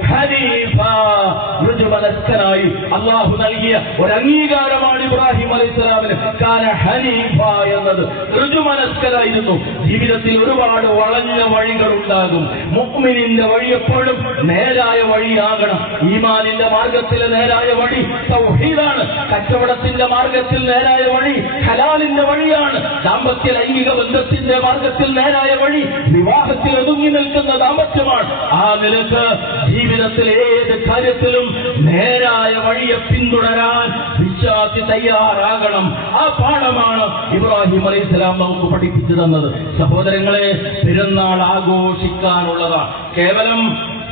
ായി അള്ളാഹു നൽകിയ ഒരു അംഗീകാരമാണ് ഇബ്രാഹിം അലൈഹിസ്സലാമിന്. കാന ഹനീഫ എന്നത് ഋജുമനസ്കരായിരുന്നു. ജീവിതത്തിൽ ഒരുപാട് വളഞ്ഞ വഴികൾ ഉണ്ടാകും. മുഅ്മിനിന്റെ വഴി എപ്പോഴും നേരായ വഴിയാകണം. ഈമാനിന്റെ മാർഗത്തിലെ നേരായ വഴി തൗഹീദാണ്. കച്ചവടത്തിന്റെ മാർഗത്തിൽ നേരായ വഴി ഹലാലിന്റെ വഴിയാണ്. ദാമ്പത്യ ലൈംഗിക ബന്ധത്തിന്റെ മാർഗത്തിൽ നേരായ വഴി വിവാഹത്തിൽ ഒതുങ്ങി നിൽക്കുന്ന ദാമ്പത്യമാണ്. ആ നിലക്ക് ജീവിതത്തിൽ ഏത് കാര്യത്തിലും നേരായ വഴിയെ പിന്തുടരാൻ വിശ്വാസി തയ്യാറാകണം. ആ പാഠമാണ് ഇബ്രാഹിം അലൈഹിസ്സലാം നമുക്ക് പഠിപ്പിച്ചു തന്നത്. സഹോദരങ്ങളെ, പെരുന്നാൾ ആഘോഷിക്കാനുള്ളതാണ്. കേവലം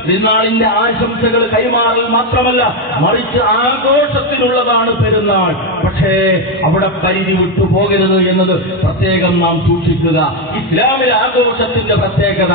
പെരുന്നാളിന്റെ ആശംസകൾ കൈമാറൽ മാത്രമല്ല, മറിച്ച് ആഘോഷത്തിനുള്ളതാണ് പെരുന്നാൾ. പക്ഷേ അവിടെ പരിധി വിട്ടുപോകരുത് എന്നത് പ്രത്യേകം നാം സൂക്ഷിക്കുക. ഇസ്ലാമിലെ ആഘോഷത്തിന്റെ പ്രത്യേകത,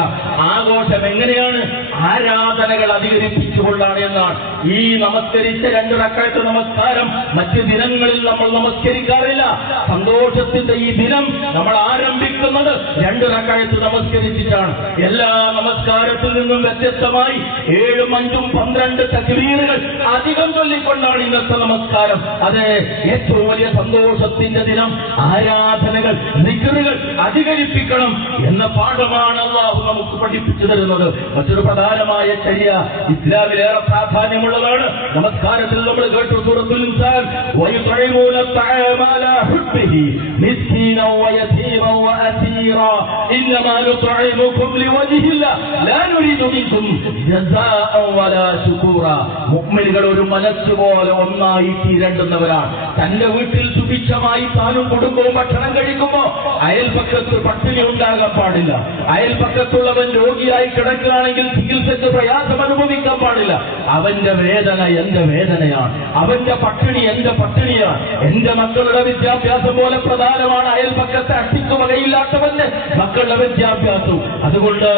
ആഘോഷം എങ്ങനെയാണ്? ആരാധനകൾ അധികരിപ്പിച്ചുകൊണ്ടാണ് എന്നാണ്. ഈ നമസ്കരിച്ച 2 റക്അത്ത് നമസ്കാരം മറ്റ് ദിനങ്ങളിൽ നമ്മൾ നമസ്കരിക്കാറില്ല. സന്തോഷത്തിന്റെ ഈ ദിനം നമ്മൾ ആരംഭിക്കുന്നത് 2 റക്അത്ത് നമസ്കരിച്ചിട്ടാണ്. എല്ലാ നമസ്കാരത്തിൽ നിന്നും വ്യത്യസ്തമായി 7, 5, 12 തക്ബീറുകൾ അധികം ചൊല്ലിക്കൊണ്ടാണ് ഇന്നത്തെ നമസ്കാരം. അതെ, ഏറ്റവും വലിയ സന്തോഷത്തിന്റെ ദിനം. ആരാധനകൾ, ദിക്റുകൾ അധികരിപ്പിക്കണം എന്ന പാഠമാണ് അല്ലാഹു നമുക്ക് പഠിപ്പിച്ചു തരുന്നത്. മറ്റൊരു പ്രധാനമായ ചര്യ ഇസ്ലാമിലേറെ പ്രാധാന്യമുള്ളതാണ്. നമസ്കാരത്തിൽ നമ്മൾ കേട്ടു സൂറത്തുൽ ഇൻസാൻ, വയുത്ഇമൂന അത്അമ അലാ ഹുബ്ബിഹി മിസ്കീനൻ വയതീമൻ വഅസീറാ ഇന്നമാ നുത്ഇമുകും ലിവജ്ഹില്ലാഹ് ലാ നുരീദു മിൻകും ജസാഅൻ വലാ ശുകൂറാ. മുഅ്മിനുകൾ ഒരു മനസ്സുപോലെ ഒന്നായി തീരേണ്ടുന്നവരാണ്. തന്റെ വീട്ടിൽ സുഭിക്ഷമായി താനും കുടുംബവും ഭക്ഷണം കഴിക്കുമ്പോൾ അയൽപക്കത്ത് പട്ടിണി ഉണ്ടാകാൻ പാടില്ല. അയൽപക്കത്തുള്ളവൻ രോഗിയായി കിടക്കുകയാണെങ്കിൽ ചികിത്സയ്ക്ക് പ്രയാസം അനുഭവിക്കാൻ പാടില്ല. അവന്റെ വേദന എന്റെ വേദനയാണ്, അവന്റെ പട്ടിണി എന്റെ പട്ടിണിയാണ്. എന്റെ മക്കളുടെ വിദ്യാഭ്യാസം പോലെ പ്രധാനമാണ് അയൽപക്കത്തെ അട്ടിക്ക് വകയില്ലാത്തവന്റെ മക്കളുടെ വിദ്യാഭ്യാസവും. അതുകൊണ്ട്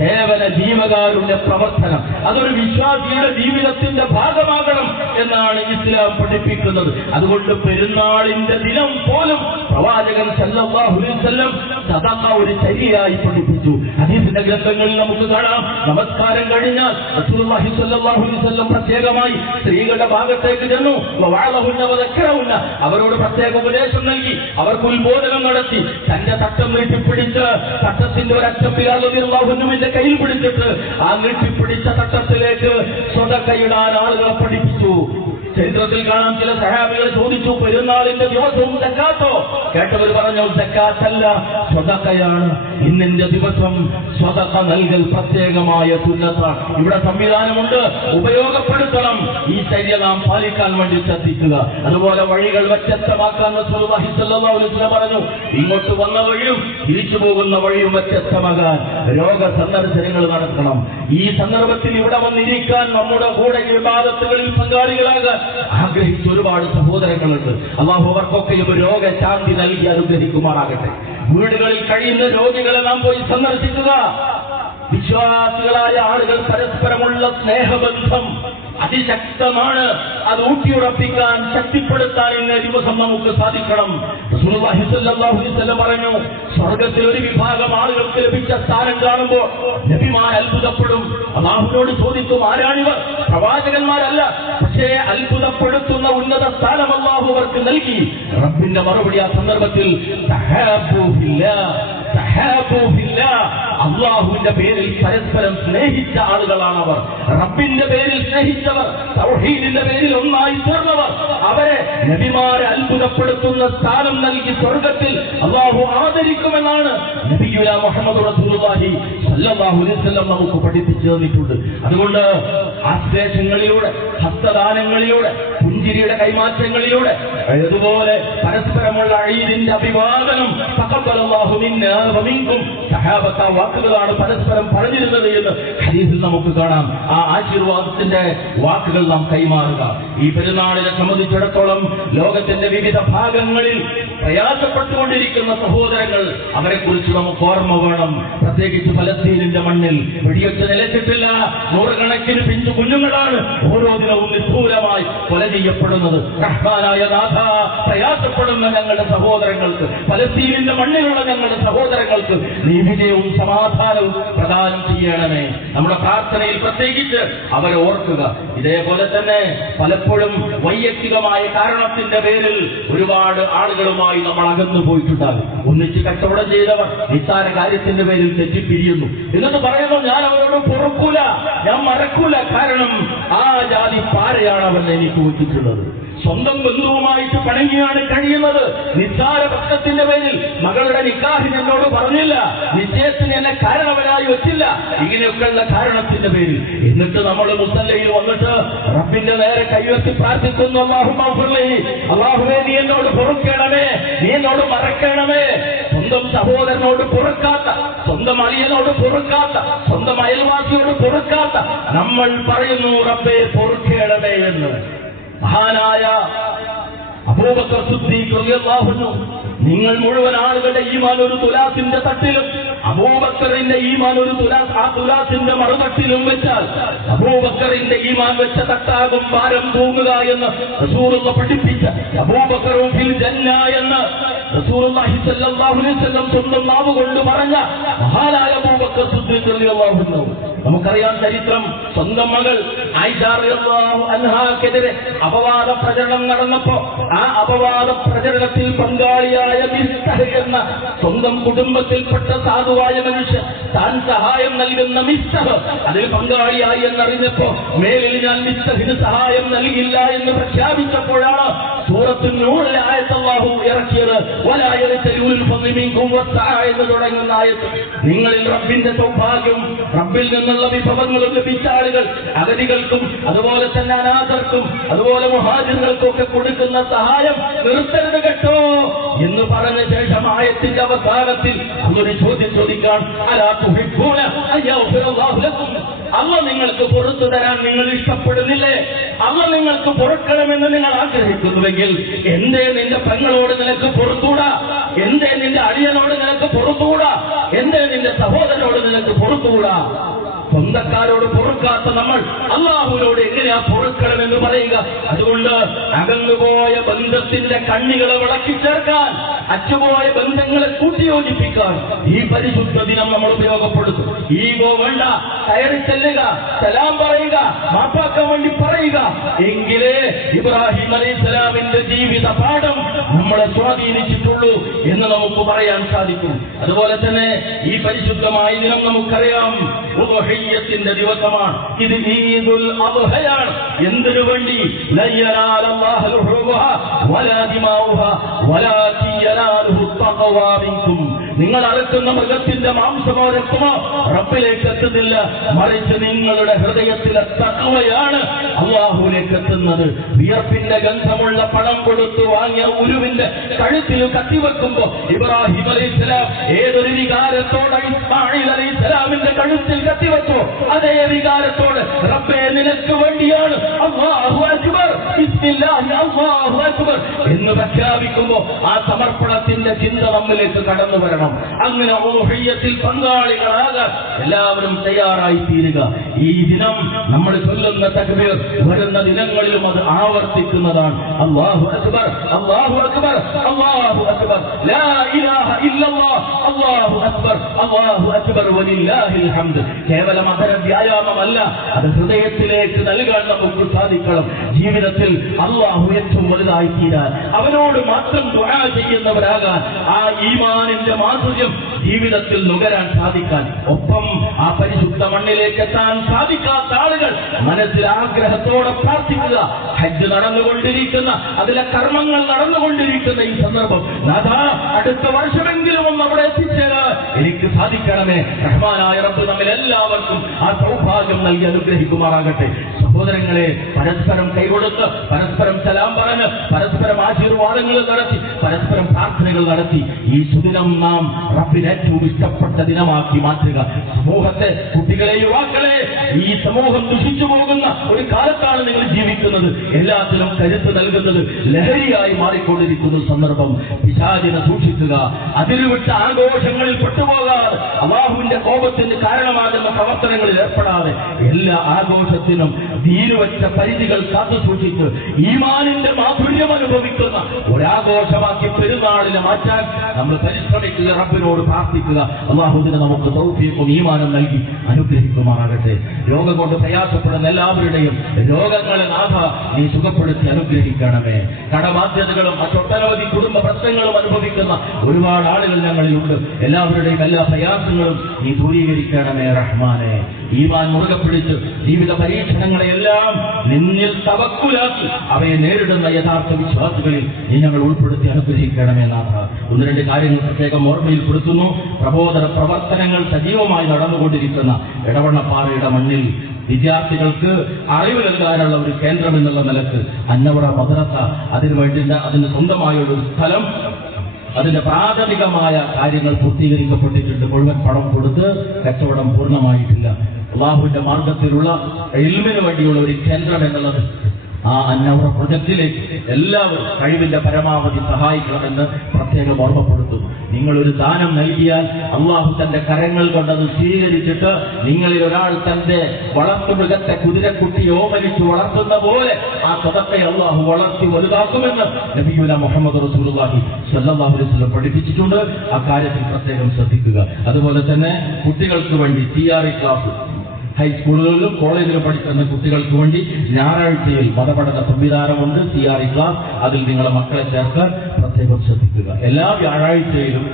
സേവന ജീവകാരുടെ പ്രവർത്തനം അതൊരു വിശ്വാസിയുടെ ജീവിതത്തിന്റെ ഭാഗമാകണം എന്നാണ് ഇസ്ലാം പഠിപ്പിക്കുന്നത്. അതുകൊണ്ട് പെരുന്നാളിന്റെ ദിനം പോലും പ്രവാചകൻ സല്ലല്ലാഹു അലൈഹി വസല്ലം സദഖ ഒരു ചര്യയായി പഠിപ്പിച്ചു. ഹദീസിന്റെ ഗ്രന്ഥങ്ങളിൽ നമുക്ക് കാണാം, നമസ്കാരം കഴിഞ്ഞാൽ റസൂലുള്ളാഹി സ്വല്ലല്ലാഹു അലൈഹി വസല്ലം പ്രത്യേകമായി സ്ത്രീകളുടെ ഭാഗത്തേക്ക് ചെന്നു. വഅലഹുന്ന വദക്കറഹുന്ന, അവരോട് പ്രത്യേക ഉപദേശം നൽകി, അവർക്ക് ഉത്ബോധനം നടത്തി. തന്റെ തട്ടം നീട്ടിപ്പിടിച്ച് തട്ടത്തിന്റെ ഒരറ്റം ബിലാൽ റളിയല്ലാഹു അൻഹുവിന്റെ കയ്യിൽ പിടിച്ചിട്ട് ആ നീട്ടിപ്പിടിച്ച തട്ടത്തിലേക്ക് സ്വതക്കയിടാൻ ആളുകളെ പഠിപ്പിച്ചു. ചരിത്രത്തിൽ കാണാം, ചില സഹാബികൾ ചോദിച്ചു, പെരുന്നാളിന്റെ ദിവസവും സക്കാത്തോ? കേട്ടവർ പറഞ്ഞു, സക്കാത്തല്ല, സ്വതക്കയാണ്. ഇന്നിന്റെ ദിവസം സ്വതക്ക നൽകൽ പ്രത്യേകമായ സുന്നത്താണ്. ഇവിടെ സംവിധാനമുണ്ട്, ഉപയോഗപ്പെടുത്തണം. ഈ ചര്യ നാം പാലിക്കാൻ വേണ്ടി ശ്രദ്ധിക്കുക. അതുപോലെ വഴികൾ വ്യത്യസ്തമാക്കാൻ റസൂലുള്ളാഹി സ്വല്ലല്ലാഹു അലൈഹി വസല്ലം പറഞ്ഞു. ഇങ്ങോട്ട് വന്ന വഴിയും തിരിച്ചു പോകുന്ന വഴിയും വ്യത്യസ്തമാകാൻ രോഗസന്ദർശനങ്ങൾ നടത്തണം. ഈ സന്ദർഭത്തിൽ ഇവിടെ വന്നിരിക്കാൻ, നമ്മുടെ കൂടെ ഇബാദത്തുകളിൽ പങ്കാളികളാകാൻ ആഗ്രഹിച്ച ഒരുപാട് സഹോദരങ്ങളുണ്ട്. അല്ലാഹു അവർക്കൊക്കെയും രോഗശാന്തി നൽകി അനുഗ്രഹിക്കുമാറാകട്ടെ. വീടുകളിൽ കഴിയുന്ന രോഗികളെ നാം പോയി സന്ദർശിക്കുക. വിശ്വാസികളായ ആളുകൾ പരസ്പരമുള്ള സ്നേഹബന്ധം അതിശക്തമാണ്. അത് ഊട്ടിയുറപ്പിക്കാൻ, ശക്തിപ്പെടുത്താൻ ഇന്ന ദിവസം നമുക്ക് സാധിക്കണം. റസൂലുള്ളാഹി സ്വല്ലല്ലാഹു അലൈഹി വസല്ലം പറഞ്ഞു, സ്വർഗ്ഗത്തിൽ ഒരു വിഭാഗം ആളുകൾക്ക് ലഭിച്ച സ്ഥാനം കാണുമ്പോൾ നബിമാർ അത്ഭുതപ്പെടും. അല്ലാഹുവിനോട് ചോദിക്കും, ആരാണിവർ? പ്രവാചകന്മാരല്ല, പക്ഷേ അത്ഭുതപ്പെടുത്തുന്ന ഉന്നത സ്ഥാനം അല്ലാഹു അവർക്ക് നൽകി. റബ്ബിന്റെ മറുപടി ആ സന്ദർഭത്തിൽ, തഹാബൂ ഫില്ലാഹ്, തഹാബൂ ഫില്ലാഹ്, അല്ലാഹുവിന്റെ പേരിൽ പരസ്പരം സ്നേഹിച്ച ആളുകളാണ് അവർ. റബ്ബിന്റെ പേരിൽ സ്നേഹിച്ചവർ, തൗഹീദിന്റെ പേരിൽ ഒന്നായി ചേർന്നവർ, അവരെ നബിമാരെ അത്ഭുതപ്പെടുത്തുന്ന സ്ഥാനം നൽകി സ്വർഗ്ഗത്തിൽ അല്ലാഹു ആദരിക്കുമെന്നാണ് നബിയുനാ മുഹമ്മദ് റസൂലുള്ളാഹി സ്വല്ലല്ലാഹു അലൈഹി വസല്ലം നമുക്ക് പഠിപ്പിച്ചു തന്നിട്ടുണ്ട്. അതുകൊണ്ട് ആശ്ലേഷങ്ങളിലൂടെ, ഹസ്തദാനങ്ങളിലൂടെ, പുഞ്ചിരിയുടെ കൈമാറ്റങ്ങളിലൂടെ, അതുപോലെ പരസ്പരമുള്ള ഈദിന്റെ അഭിവാദനം, തഖബ്ബലല്ലാഹു മിന്നാ വമിൻകും, സഹാബത്ത വാക്കുകളാണ് പരസ്പരം പറഞ്ഞിരുന്നത് എന്ന് ഹദീസിൽ നമുക്ക് കാണാം. ആ ആശീർവാദത്തിന്റെ വാക്കുകൾ നാം കൈമാറുക. ഈ പെരുന്നാളിനെ സംബന്ധിച്ചിടത്തോളം ലോകത്തിന്റെ വിവിധ ഭാഗങ്ങളിൽ പ്രയാസപ്പെട്ടുകൊണ്ടിരിക്കുന്ന സഹോദരങ്ങൾ, അവരെ കുറിച്ച് നമുക്ക് ഓർമ്മ വേണം. പ്രത്യേകിച്ച് ഫലസ്തീനിന്റെ മണ്ണിൽ വെടിയൊച്ച നിലച്ചിട്ടില്ല. നൂറുകണക്കിന് പിഞ്ചു കുഞ്ഞുങ്ങളാണ് ഓരോ ദിനവും നിഷ്ഠൂരമായി കൊല ചെയ്യപ്പെടുന്നത്. റഹ്മാനായ നാഥ, പ്രയാസപ്പെടുന്ന ഞങ്ങളുടെ സഹോദരങ്ങൾക്ക്, ഫലസ്തീനിന്റെ മണ്ണിലുള്ള ഞങ്ങളുടെ സഹോദരങ്ങൾക്ക് നീ വിജയവും സമാധാനവും പ്രദാനം ചെയ്യണമേ. നമ്മുടെ പ്രാർത്ഥനയിൽ പ്രത്യേകിച്ച് അവരെ ഓർക്കുക. ഇതേപോലെ തന്നെ പലപ്പോഴും വൈയക്തികമായ കാരണത്തിന്റെ പേരിൽ ഒരുപാട് ആളുകളുമായി നമ്മൾ അകന്നു പോയിട്ടുണ്ടാകും. ഒന്നിച്ച് കച്ചവടം ചെയ്തവർ നിസ്സാര കാര്യത്തിന്റെ പേരിൽ തെറ്റിപ്പിരിയുന്നു. എന്നിട്ട് പറയുന്നു, ഞാൻ അവരോട് പൊറുക്കൂല, ഞാൻ മറക്കൂല, കാരണം ആ ജാതി പാരയാണ് അവൻ എനിക്ക് വെച്ചിട്ടുള്ളത്. സ്വന്തം ബന്ധുവുമായിട്ട് പിണങ്ങിയാണ് കഴിയുന്നത്. നിസ്സാര പ്രശ്നത്തിന്റെ പേരിൽ മകളുടെ നിക്കാഹിന് എന്നോട് പറഞ്ഞില്ല, നിശ്ചയത്തിന് എന്നെ കാരണവനായി വെച്ചില്ല, ഇങ്ങനെയൊക്കെയുള്ള കാരണത്തിന്റെ പേരിൽ. എന്നിട്ട് നമ്മൾ മുസല്ലയിൽ വന്നിട്ട് റബ്ബിന്റെ നേരെ കൈവെത്തി പ്രാർത്ഥിക്കുന്നു, അല്ലാഹുവേ നീ എന്നോട് പൊറുക്കണമേ, നീ എന്നോട് മറക്കണമേ. സ്വന്തം സഹോദരനോട് പൊറുക്കാത്ത, സ്വന്തം അളിയനോട് പൊറുക്കാത്ത, സ്വന്തം അയൽവാസിയോട് പൊറുക്കാത്ത നമ്മൾ പറയുന്നു റബ്ബേ പൊറുക്കണമേ എന്ന്. മഹാനായ അബൂബക്കർ സിദ്ദീഖ് റളിയല്ലാഹു അൻഹു, നിങ്ങൾ മുഴുവൻ ആളുകളുടെ ഈമാൻ ഒരു തുലാസിന്റെ തട്ടിലും അബൂബക്കറിന്റെ ഈമാൻ ഒരു തുലാസ് ആ തുലാസിന്റെ മറുതട്ടിലും വെച്ചാൽ അബൂബക്കറിന്റെ ഈമാൻ വെച്ച തട്ടാകും ഭാരം തൂങ്ങുക എന്ന് റസൂലുള്ളാഹി പഠിപ്പിച്ച അബൂബക്കറും ഫിൽ ജന്ന എന്ന് റസൂലുള്ളാഹി സ്വല്ലല്ലാഹു അലൈഹി വസല്ലം സ്വന്തം നാവ് കൊണ്ട് പറഞ്ഞ മഹാനായ അബൂബക്കർ സിദ്ദീഖ് റളിയല്ലാഹു അൻഹു. നമുക്കറിയാം ചരിത്രം. സ്വന്തം മകൾ ആയിഷ റളിയല്ലാഹു അൻഹാക്കെതിരെ അപവാദ പ്രചരണം നടന്നപ്പോ ആ അപവാദ പ്രചരണത്തിൽ പങ്കാളിയായ മിസ്തഹ് എന്ന സ്വന്തം കുടുംബത്തിൽപ്പെട്ട സാധുവായ മനുഷ്യൻ താൻ സഹായം നൽകുന്ന മിസ്തഹ് അതിൽ പങ്കാളിയായി എന്നറിഞ്ഞപ്പോ മേലിൽ ഞാൻ മിസ്തഹിന് സഹായം നൽകില്ല എന്ന് പ്രഖ്യാപിച്ചപ്പോഴാണ് സൂറത്തു നൂറിലെ ആയത്ത് അല്ലാഹു ഇറക്കിയത്. വലാ യതലുൽ ഫദ്ലി മിൻകും വസ്സഅ എന്ന് തുടങ്ങുന്ന ആയത്ത്. നിങ്ങളിൽ റബ്ബിന്റെ സൗഭാഗ്യം, റബ്ബിൽ നിന്നുള്ള വിഭവങ്ങളും ലഭിച്ച ആളുകൾ അഗതികൾക്കും അതുപോലെ തന്നെ അനാഥർക്കും അതുപോലെ മുഹാജിറുകൾക്കും ഒക്കെ കൊടുക്കുന്ന സഹായം നിർത്തരുത് കേട്ടോ എന്ന് പറഞ്ഞ ശേഷം ആയത്തിന്റെ അവസാനത്തിൽ അതൊരു ചോദ്യം ചോദിക്കാൻ, അലാ തുഹിബ്ബൂന അയ്യഗ്ഫിറല്ലാഹു ലക്കും, അല്ലാഹു നിങ്ങൾക്ക് പുറത്തു തരാൻ നിങ്ങൾ ഇഷ്ടപ്പെടുന്നില്ലേ? അല്ലാഹു നിങ്ങൾക്ക് പൊറുക്കണമെന്ന് നിങ്ങൾ ആഗ്രഹിക്കുന്നുവെങ്കിൽ എന്തേ നിന്റെ പെങ്ങളോട് നിനക്ക് പൊറുത്തൂടാ? എന്തേ നിന്റെ അളിയനോട് നിനക്ക് പൊറുത്തൂടാ? എന്തേ നിന്റെ സഹോദരനോട് നിനക്ക് പൊറുത്തൂടാ? സ്വന്തക്കാരോട് പൊറുക്കാത്ത നമ്മൾ അല്ലാഹുവിനോട് എങ്ങനെയാ പൊറുക്കണമെന്ന് പറയുക? അതുകൊണ്ട് അകന്നുപോയ ബന്ധത്തിന്റെ കണ്ണികളെ വിളക്കി ചേർക്കാൻ, അറ്റുപോയ ബന്ധങ്ങളെ കൂട്ടിയോജിപ്പിക്കാൻ ഈ പരിശുദ്ധ ദിനം നമ്മൾ ഉപയോഗപ്പെടുത്തും. ഈഗോ വേണ്ട, കയറി ചെല്ലുക, സലാം പറയുക, മാപ്പാക്കാൻ വേണ്ടി പറയുക. എങ്കിലേ ഇബ്രാഹിം അലൈഹിസ്സലാമിന്റെ ജീവിത പാഠം നമ്മളെ സ്വാധീനിച്ചിട്ടുള്ളൂ എന്ന് നമുക്ക് പറയാൻ സാധിക്കും. അതുപോലെ തന്നെ ഈ പരിശുദ്ധമായ ദിനം നമുക്കറിയാം ഉദ്ഹിയ്യത്തിന്റെ ദിവസമാണ്. ഇത് ഈദുൽ അദ്ഹയാണ്. എന്തിനു വേണ്ടി? ലയനാലല്ലാഹു ലുഹൂമുഹാ വലാ ദിമാഉഹാ വലാകിൻ യനാലുഹു തഖ്വാ മിൻകും. നിങ്ങൾ അറുക്കുന്ന മൃഗത്തിന്റെ മാംസമോ രക്തമോ റബ്ബിലേക്ക് എത്തുന്നില്ല, മറിച്ച് നിങ്ങളുടെ ഹൃദയത്തിലെ തഖ്വയാണ് അല്ലാഹുവിലേക്ക് എത്തുന്നത്. വിയർപ്പിന്റെ ഗന്ധമുള്ള പണം കൊടുത്തു വാങ്ങിയ ഉരുവിന്റെ കഴുത്തിൽ കത്തിവെക്കുമ്പോ ഇബ്രാഹിം അലൈഹിസ്സലാം ഏതൊരു വികാരത്തോടെ ഇസ്മാഈൽ അലൈഹിസ്സലാമിന്റെ കഴുത്തിൽ കത്തിവെച്ചു, അതേ വികാരത്തോട് റബ്ബേ നിനക്ക് വേണ്ടിയാണ് അല്ലാഹു അക്ബർ ബിസ്മില്ലാഹി അല്ലാഹു അക്ബർ എന്ന് പ്രഖ്യാപിക്കുമ്പോ ആ സമർപ്പണത്തിന്റെ ചിന്ത നമ്മിലേക്ക് കടന്നു വരണം. അങ്ങനെ ഉദ്ഹിയ്യത്തിൽ പങ്കാളികളാകാൻ എല്ലാവരും തയ്യാറായി തീരുക. ഈ ദിനം നമ്മൾ ചൊല്ലുന്ന തക്ബീർ വരുന്ന ദിനങ്ങളിലും അത് ആവർത്തിക്കുന്നതാണ്. അല്ലാഹു അക്ബർ അല്ലാഹു അക്ബർ അല്ലാഹു അക്ബർ ലാ ഇലാഹ ഇല്ലല്ലാഹ് അല്ലാഹു അക്ബർ അല്ലാഹു അക്ബർ വലില്ലാഹിൽ ഹംദ്. കേവലം അധര വ്യായാമമല്ല, അത് ഹൃദയത്തിലേക്ക് നൽകാൻ നമുക്ക് സാധിക്കണം. ജീവിതത്തിൽ അല്ലാഹു ഏറ്റവും വലുതായി തീരാൻ, അവനോട് മാത്രം ദുആ ചെയ്യുന്നവരാകാൻ, ആ ഈമാനിന്റെ മാധുര്യം ജീവിതത്തിൽ നുകരാൻ സാധിക്കാൻ, ഒപ്പം ആ പരിശുദ്ധ മണ്ണിലേക്ക് എത്താൻ സാധിക്കാത്ത ആളുകൾ മനസ്സിൽ ആഗ്രഹത്തോടെ പ്രാർത്ഥിക്കുക. ഹജ്ജ് നടന്നുകൊണ്ടിരിക്കുന്ന, അതിലെ കർമ്മങ്ങൾ നടന്നുകൊണ്ടിരിക്കുന്ന ഈ സന്ദർഭം, നാഥാ അടുത്ത വർഷമെങ്കിലും ഒന്ന് അവിടെ എത്തിച്ചേരാൻ എനിക്ക് സാധിക്കണമേ. റഹ്മാനായ റബ്ബ് നമ്മിൽ എല്ലാവർക്കും ആ സൗഭാഗ്യം നൽകി അനുഗ്രഹിക്കുമാറാകട്ടെ. സഹോദരങ്ങളെ, പരസ്പരം കൈകൊടുത്ത്, പരസ്പരം സലാം പറഞ്ഞ്, പരസ്പരം ആശീർവാദങ്ങൾ നടത്തി, പരസ്പരം പ്രാർത്ഥനകൾ നടത്തി ഈ സുദിനം നാം റബ്ബിന് ഏറ്റവും ഇഷ്ടപ്പെട്ട ദിനമാക്കി മാറ്റുക. സമൂഹത്തെ, കുട്ടികളെ, യുവാക്കളെ, ഈ സമൂഹം ദുഷിച്ചു പോകുന്ന ഒരു കാലത്താണ് നിങ്ങൾ ജീവിക്കുന്നത്. നൽകുന്നത്, എല്ലാത്തിനും കരുത്ത് നൽകുന്നത് ലഹരിയായി മാറിക്കൊണ്ടിരിക്കുന്ന സന്ദർഭം. പിശാചിനെ സൂക്ഷിക്കുക, അതിരുവിട്ട ആഘോഷങ്ങളിൽ പെട്ടുപോകാതെ, അല്ലാഹുവിന്റെ കോപത്തിന് കാരണമാകുന്ന പ്രവർത്തനങ്ങളിൽ ഏർപ്പെടാതെ, എല്ലാ ആഘോഷത്തിനും ദീനുവച്ച പരിധികൾ കാത്തു സൂക്ഷിച്ച് ഈമാനിന്റെ മാധുര്യം അനുഭവിക്കുന്ന ഒരാഘോഷമാക്കി പെരുന്നാളിനെ മാറ്റാൻ നമ്മൾ പരിശ്രമിക്കുക, റബ്ബിനോട് പ്രാർത്ഥിക്കുക. അല്ലാഹുവിനെ നമുക്ക് തൗഫീഖും ഈമാനും നൽകി അനുഗ്രഹിക്കുമാറാകട്ടെ. രോഗം കൊണ്ട് പ്രയാസപ്പെടുന്ന എല്ലാവരുടെയും രോഗങ്ങളെ നാഥ നീ സുഖപ്പെടുത്തി അനുഗ്രഹിക്കണമേ. കടബാധ്യതകളും മറ്റൊട്ടനവധി കുടുംബ പ്രശ്നങ്ങളും അനുഭവിക്കുന്ന ഒരുപാട് ആളുകൾ ഞങ്ങളിലുണ്ട്. എല്ലാവരുടെയും എല്ലാ പ്രയാസങ്ങളും നീ ദൂരീകരിക്കണമേ റഹ്മാനെ. ഈമാൻ മുറുകെ പിടിച്ച് ജീവിത പരീക്ഷണങ്ങളെയെല്ലാം നിന്നിൽ തവക്കുലാക്കി അവയെ നേരിടുന്ന യഥാർത്ഥ വിശ്വാസികളിൽ നീ ഞങ്ങൾ ഉൾപ്പെടുത്തി അനുഗ്രഹിക്കണമേ നാഥ. ഒന്ന് രണ്ട് കാര്യങ്ങൾ പ്രത്യേകം ഓർമ്മയിൽപ്പെടുത്തുന്നു. പ്രബോധന പ്രവർത്തനങ്ങൾ സജീവമായി നടന്നുകൊണ്ടിരിക്കുന്ന എടവണ്ണപ്പാറയുടെ മണ്ണിൽ വിദ്യാർത്ഥികൾക്ക് അറിവ് നൽകാനുള്ള ഒരു കേന്ദ്രം എന്നുള്ള നിലക്ക് അന്നവറ മദ്രസ, അതിന് സ്വന്തമായുള്ള ഒരു സ്ഥലം, അതിന്റെ പ്രാഥമികമായ കാര്യങ്ങൾ പൂർത്തീകരിക്കപ്പെട്ടിട്ടുണ്ട്. മുഴുവൻ പണം കൊടുത്ത് കച്ചവടം പൂർണ്ണമായിട്ടില്ല. അല്ലാഹുവിന്റെ മാർഗത്തിലുള്ള ഇൽമിന് വേണ്ടിയുള്ള ഒരു കേന്ദ്രം എന്നുള്ളത് ആ അന്നവറ പ്രൊജക്റ്റിലേക്ക് എല്ലാവരും കഴിവിന്റെ പരമാവധി സഹായിക്കണമെന്ന് പ്രത്യേകം ഓർമ്മപ്പെടുത്തുന്നു. നിങ്ങളൊരു ദാനം നൽകിയാൽ അള്ളാഹു തന്റെ കരങ്ങൾ കൊണ്ടത് സ്വീകരിച്ചിട്ട് നിങ്ങളിൽ ഒരാൾ തന്റെ വളർത്തുമൃഗത്തെ കുതിരക്കുട്ടി ഓമനിച്ച് വളർത്തുന്ന പോലെ ആ സദഖയെ അള്ളാഹു വളർത്തി വലുതാക്കുമെന്ന് നബിയുന മുഹമ്മദ് റസൂലുള്ളാഹി സ്വല്ലല്ലാഹു അലൈഹി വസല്ലം പഠിപ്പിച്ചിട്ടുണ്ട്. ആ കാര്യത്തിൽ പ്രത്യേകം ശ്രദ്ധിക്കുക. അതുപോലെ തന്നെ കുട്ടികൾക്ക് വേണ്ടി തിയറി ക്ലാസ് ഹൈസ്കൂളുകളിലും കോളേജിലും പഠിക്കുന്ന കുട്ടികൾക്ക് വേണ്ടി ഞായറാഴ്ചയിൽ മതപഠന സംവിധാനമുണ്ട്, തിയറി ക്ലാസ്. അതിൽ നിങ്ങളെ മക്കളെ ചേർക്കാൻ പ്രത്യേകം ശ്രദ്ധിക്കുക. എല്ലാ വ്യാഴാഴ്ചയിലും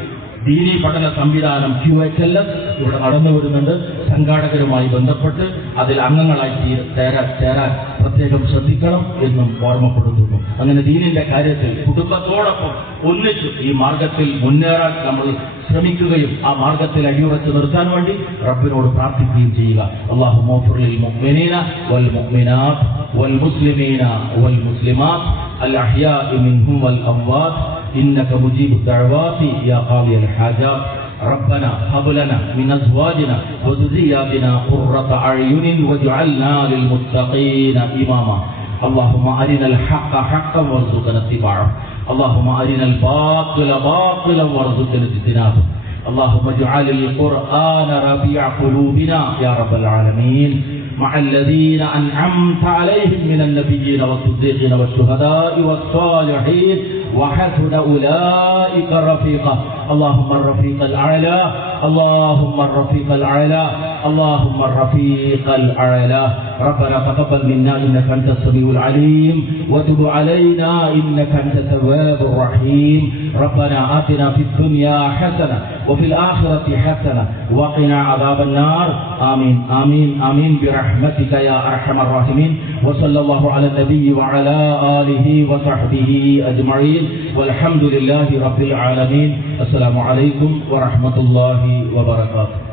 ദീനീ പഠന സംവിധാനം QHLS ഇവിടെ നടന്നു വരുന്നുണ്ട്. സംഘാടകരുമായി ബന്ധപ്പെട്ട് അതിൽ അംഗങ്ങളായി ചേരാൻ പ്രത്യേകം ശ്രദ്ധിക്കണം എന്നും ഓർമ്മപ്പെടുത്തുന്നു. അങ്ങനെ ദീനിന്റെ കാര്യത്തിൽ കുടുംബത്തോടൊപ്പം ഒന്നിച്ച് ഈ മാർഗത്തിൽ മുന്നേറാൻ നമ്മൾ ശ്രമിക്കുകയും ആ മാർഗത്തിൽ അടിയുറച്ച് നിർത്താൻ വേണ്ടി റബ്ബിനോട് പ്രാർത്ഥിക്കുകയും ചെയ്യുക. അല്ലാഹു മഗ്ഫിർ ലിൽ മുഅ്മിനീന വൽ മുഅ്മിനാത്ത് വൽ മുസ്ലിമീന വൽ മുസ്ലിമാത്ത് അൽ അഹ്യാഇ മിൻഹും വൽ അംവാത്ത് إنك مجيب الدعوات يا قاضي الحاجات ربنا هب لنا من أزواجنا وذرياتنا قرة أعين واجعلنا للمتقين إماما اللهم أرنا الحق حقا وارزقنا اتباعه اللهم أرنا الباطل باطلا وارزقنا اجتنابه اللهم اجعل القرآن ربيع قلوبنا يا رب العالمين مع الذين أنعمت عليهم من النبيين والصديقين والشهداء والصالحين وحسن أولئك رفيقا اللهم الرفيق الأعلى اللهم الرفيق الأعلى اللهم الرفيق الأعلى ربنا تقبل منا إنك أنت السميع العليم وتب علينا إنك أنت التواب الرحيم ربنا آتنا في الدنيا حسنة وفي الآخرة حسنة وقنا عذاب النار آمين آمين آمين برحمتك يا أرحم الراحمين وصلى الله على النبي وعلى آله وصحبه أجمعين والحمد لله رب العالمين السلام عليكم ورحمة الله وبركاته.